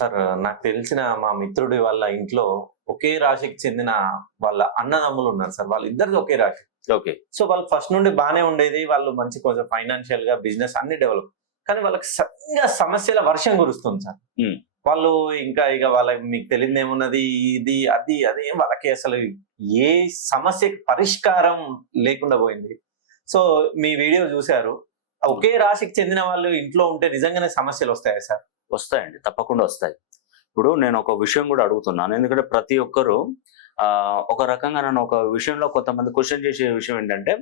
Sir నాకు తెలిసిన మా మిత్రుడి వాళ్ళ ఇంట్లో ఒకే రాశికి చెందిన వాళ్ళ అన్నదమ్ములు ఉన్నారు సార్. వాళ్ళిద్దరిది ఒకే రాశి. ఓకే. సో వాళ్ళు ఫస్ట్ నుండి బానే ఉండేది. వాళ్ళు మంచి కొంచెం ఫైనాన్షియల్ గా బిజినెస్ అన్ని డెవలప్. కానీ వాళ్ళకి సడన్‌గా సమస్యల వర్షం కురుస్తుంది సార్. హ్మ్. వాళ్ళు ఇంకా ఇక వాళ్ళకి మీకు తెలియదేమున్నది ఇది, అది, అది వాళ్ళకి అసలు ఏ సమస్యకి పరిష్కారం లేకుండా పోయింది. సో మీ వీడియో చూసారు. ఒకే రాశికి చెందిన వాళ్ళు ఇంట్లో ఉంటే నిజంగానే సమస్యలు వస్తాయా సార్? వస్తాయండి. తప్పకుండా వస్తాయి. ఇప్పుడు నేను ఒక విషయం కూడా అడుగుతున్నాను. ఎందుకంటే ప్రతి ఒక్కరు ఒక రకంగా నన్ను ఒక విషయంలో కొంతమంది క్వెషన్ చేసే విషయం ఏంటంటే,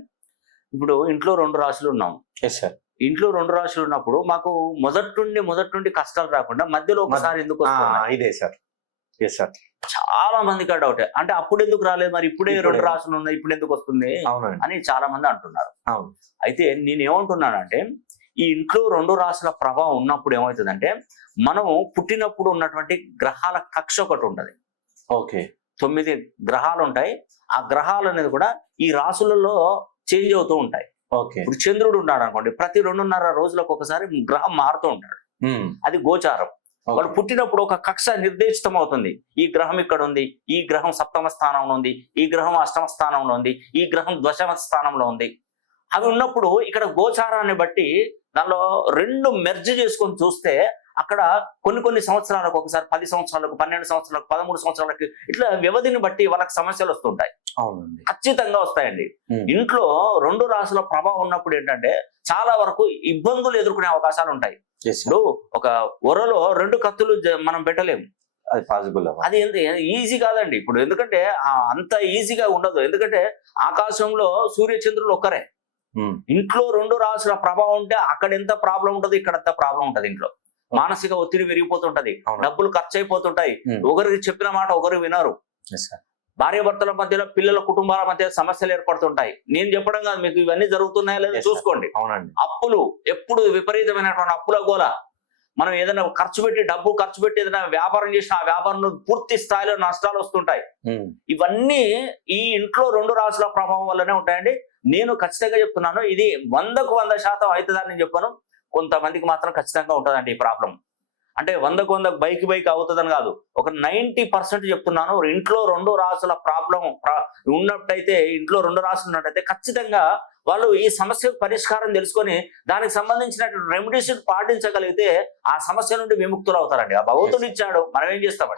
ఇప్పుడు ఇంట్లో 2 రాశులు ఉన్నాం. Yes sir. ఇంట్లో 2 రాశులు ఉన్నప్పుడు మాకు మొదటి నుండి కష్టాలు రాకుండా మధ్యలో ఒకసారి ఎందుకు వస్తున్నాయి? ఇదే సార్. Yes sir. చాలా మందికి ఆ డౌటే. అంటే అప్పుడు ఎందుకు రాలేదు, మరి ఇప్పుడే 2 రాశులు ఉన్నాయి, ఇప్పుడు ఎందుకు వస్తుంది అవునండి. అని చాలా మంది అంటున్నారు. అవును. అయితే నేనేమంటున్నానంటే, ఈ ఇంట్లో 2 రాశుల ప్రభావం ఉన్నప్పుడు ఏమవుతుందంటే, మనం పుట్టినప్పుడు ఉన్నటువంటి గ్రహాల కక్ష ఒకటి ఉంటది. ఓకే. 9 గ్రహాలు ఉంటాయి. ఆ గ్రహాలు అనేది కూడా ఈ రాశులలో చేంజ్ అవుతూ ఉంటాయి. ఓకే. ఇప్పుడు చంద్రుడు ఉన్నాడు అనుకోండి, ప్రతి 2.5 రోజులకు ఒకసారి గ్రహం మారుతూ ఉంటాడు. అది గోచారం. వాళ్ళు పుట్టినప్పుడు ఒక కక్ష నిర్దేశితం అవుతుంది. ఈ గ్రహం ఇక్కడ ఉంది, ఈ గ్రహం 7వ స్థానంలో ఉంది, ఈ గ్రహం 8వ స్థానంలో ఉంది, ఈ గ్రహం 12వ స్థానంలో ఉంది. అవి ఉన్నప్పుడు ఇక్కడ గోచారాన్ని బట్టి దానిలో 2 మెర్జ్ చేసుకొని చూస్తే అక్కడ కొన్ని సంవత్సరాలకు ఒకసారి 10 సంవత్సరాలకు, 12 సంవత్సరాలకు, 13 సంవత్సరాలకు ఇట్లా వ్యవధిని బట్టి వాళ్ళకి సమస్యలు వస్తుంటాయి. అవునండి. ఖచ్చితంగా వస్తాయండి. ఇంట్లో 2 రాశుల ప్రభావం ఉన్నప్పుడు ఏంటంటే చాలా వరకు ఇబ్బందులు ఎదుర్కొనే అవకాశాలు ఉంటాయి. ఇప్పుడు ఒక ఒరలో 2 కత్తులు మనం పెట్టలేము. అది పాసిబుల్. అది ఎంత ఈజీ కాదండి. ఇప్పుడు ఎందుకంటే అంత ఈజీగా ఉండదు. ఎందుకంటే ఆకాశంలో సూర్యచంద్రులు ఒక్కరే. ఇంట్లో 2 రాశుల ప్రభావం ఉంటే అక్కడ ఎంత ప్రాబ్లం ఉంటది, ఇక్కడ ఎంత ప్రాబ్లం ఉంటది. ఇంట్లో మానసిక ఒత్తిడి పెరిగిపోతుంటది, డబ్బులు ఖర్చు అయిపోతుంటాయి, ఒకరికి చెప్పిన మాట ఒకరు వినరు, భార్యాభర్తల మధ్యలో పిల్లల కుటుంబాల మధ్య సమస్యలు ఏర్పడుతుంటాయి. నేను చెప్పడం కాదు, మీకు ఇవన్నీ జరుగుతున్నాయా లేదా చూసుకోండి. అవునండి. అప్పులు ఎప్పుడు విపరీతమైనటువంటి అప్పుల గోల. మనం ఏదైనా డబ్బు ఖర్చు పెట్టి ఏదైనా వ్యాపారం చేసిన ఆ వ్యాపారంలో పూర్తి స్థాయిలో నష్టాలు వస్తుంటాయి. ఇవన్నీ ఈ ఇంట్లో 2 రాశుల ప్రభావం వల్లనే ఉంటాయండి. నేను ఖచ్చితంగా చెప్తున్నాను, ఇది 100కు 100% అవుతుందని నేను చెప్పాను. కొంతమందికి మాత్రం ఖచ్చితంగా ఉంటుందండి ఈ ప్రాబ్లం. అంటే 100కు 100 బైక్ అవుతుందని కాదు, ఒక 90% చెప్తున్నాను. ఇంట్లో 2 రాశుల ప్రాబ్లం ఉన్నట్టయితే, ఇంట్లో 2 రాశులు ఉన్నట్టయితే ఖచ్చితంగా వాళ్ళు ఈ సమస్యకు పరిష్కారం తెలుసుకొని దానికి సంబంధించిన రెమెడీస్ పాటించగలిగితే ఆ సమస్య నుండి విముక్తులు అవుతారండి. ఆ భగవంతుడు ఇచ్చాడు, మనం ఏం చేస్తామండి.